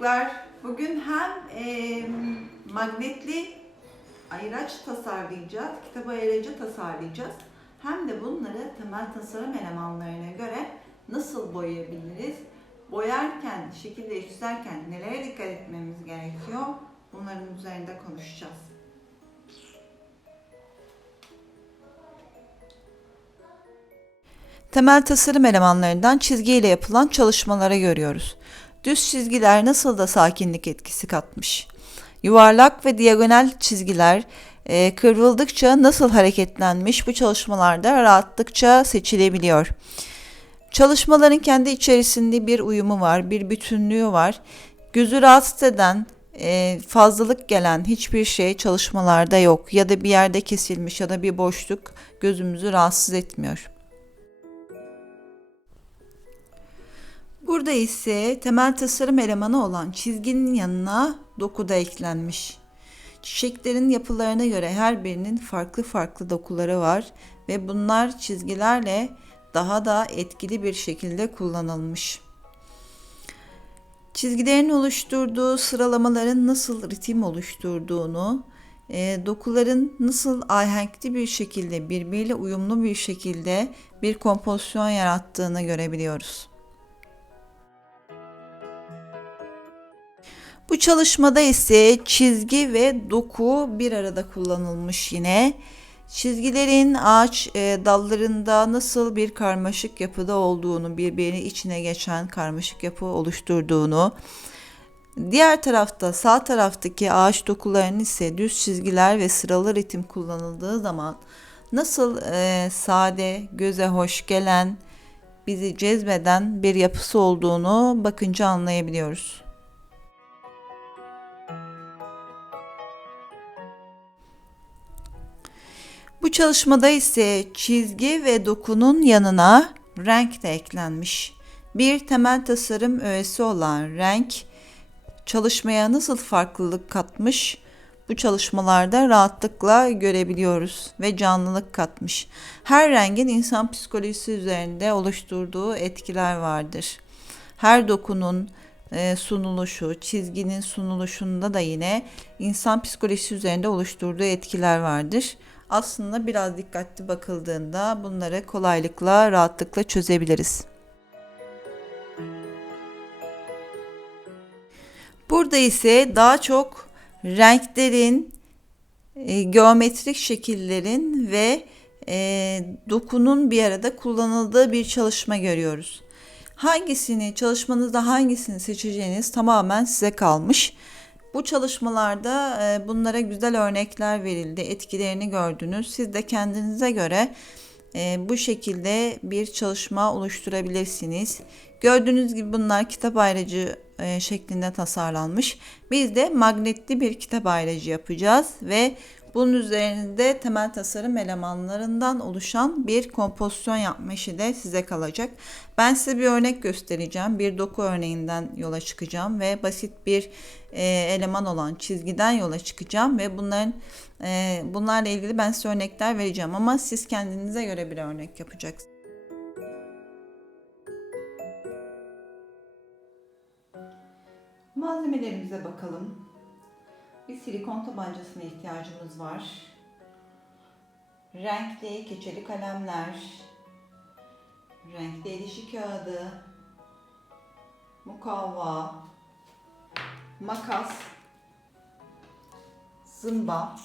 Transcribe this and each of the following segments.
çocuklar. Bugün hem e, magnetli ayraç tasarlayacağız, kitap ayıracı tasarlayacağız. Hem de bunları temel tasarım elemanlarına göre nasıl boyayabiliriz? Boyarken, şekil değiştirirken nelere dikkat etmemiz gerekiyor? Bunların üzerinde konuşacağız. Temel tasarım elemanlarından çizgiyle yapılan çalışmalara görüyoruz. Düz çizgiler nasıl da sakinlik etkisi katmış. Yuvarlak ve diagonal çizgiler e, kıvrıldıkça nasıl hareketlenmiş bu çalışmalarda rahatlıkça seçilebiliyor. Çalışmaların kendi içerisinde bir uyumu var, bir bütünlüğü var. Gözü rahatsız eden, e, fazlalık gelen hiçbir şey çalışmalarda yok ya da bir yerde kesilmiş ya da bir boşluk gözümüzü rahatsız etmiyor. Burada ise temel tasarım elemanı olan çizginin yanına doku da eklenmiş. Çiçeklerin yapılarına göre her birinin farklı farklı dokuları var ve bunlar çizgilerle daha da etkili bir şekilde kullanılmış. Çizgilerin oluşturduğu sıralamaların nasıl ritim oluşturduğunu, e, dokuların nasıl ahenkli bir şekilde birbiriyle uyumlu bir şekilde bir kompozisyon yarattığını görebiliyoruz. Bu çalışmada ise çizgi ve doku bir arada kullanılmış yine. Çizgilerin ağaç e, dallarında nasıl bir karmaşık yapıda olduğunu, birbirini içine geçen karmaşık yapı oluşturduğunu, diğer tarafta sağ taraftaki ağaç dokularının ise düz çizgiler ve sıralı ritim kullanıldığı zaman nasıl e, sade, göze hoş gelen, bizi cezbeden bir yapısı olduğunu bakınca anlayabiliyoruz. Bu çalışmada ise çizgi ve dokunun yanına renk de eklenmiş. Bir temel tasarım öğesi olan renk çalışmaya nasıl farklılık katmış bu çalışmalarda rahatlıkla görebiliyoruz ve canlılık katmış. Her rengin insan psikolojisi üzerinde oluşturduğu etkiler vardır. Her dokunun e, sunuluşu, çizginin sunuluşunda da yine insan psikolojisi üzerinde oluşturduğu etkiler vardır aslında biraz dikkatli bakıldığında bunları kolaylıkla, rahatlıkla çözebiliriz. Burada ise daha çok renklerin, e, geometrik şekillerin ve e, dokunun bir arada kullanıldığı bir çalışma görüyoruz. Hangisini, çalışmanızda hangisini seçeceğiniz tamamen size kalmış. Bu çalışmalarda e, bunlara güzel örnekler verildi, etkilerini gördünüz. Siz de kendinize göre e, bu şekilde bir çalışma oluşturabilirsiniz. Gördüğünüz gibi bunlar kitap ayrıcı e, şeklinde tasarlanmış. Biz de magnetli bir kitap ayrıcı yapacağız ve bunun üzerinde temel tasarım elemanlarından oluşan bir kompozisyon yapma işi de size kalacak. Ben size bir örnek göstereceğim. Bir doku örneğinden yola çıkacağım ve basit bir e, eleman olan çizgiden yola çıkacağım ve bunların e, bunlarla ilgili ben size örnekler vereceğim ama siz kendinize göre bir örnek yapacaksınız. Malzemelerimize bakalım. Bir silikon tabancasına ihtiyacımız var. Renkli keçeli kalemler, renkli el kağıdı, mukavva, makas, zımba.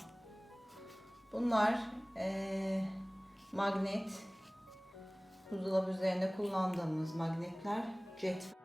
Bunlar eee, magnet, buzdolabı üzerinde kullandığımız magnetler, cetvel.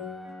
Música